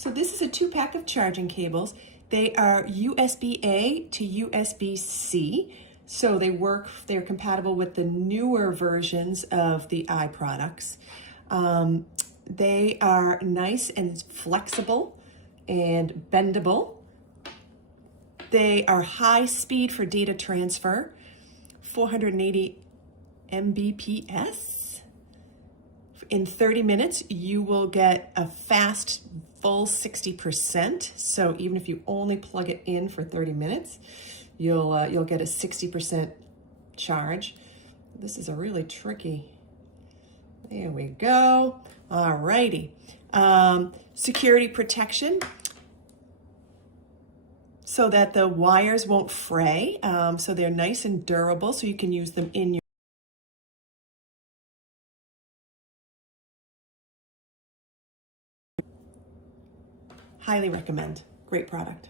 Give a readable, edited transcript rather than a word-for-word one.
So this is a 2-pack of charging cables. They are USB-A to USB-C. So they're compatible with the newer versions of the products. They are nice and flexible and bendable. They are high speed for data transfer, 480 Mbps. In 30 minutes, you will get a fast full 60%. So even if you only plug it in for 30 minutes, you'll get a 60% charge. This is a really tricky. There we go. All righty. Security protection so that the wires won't fray. So they're nice and durable, so you can use them in your highly recommend. Great product.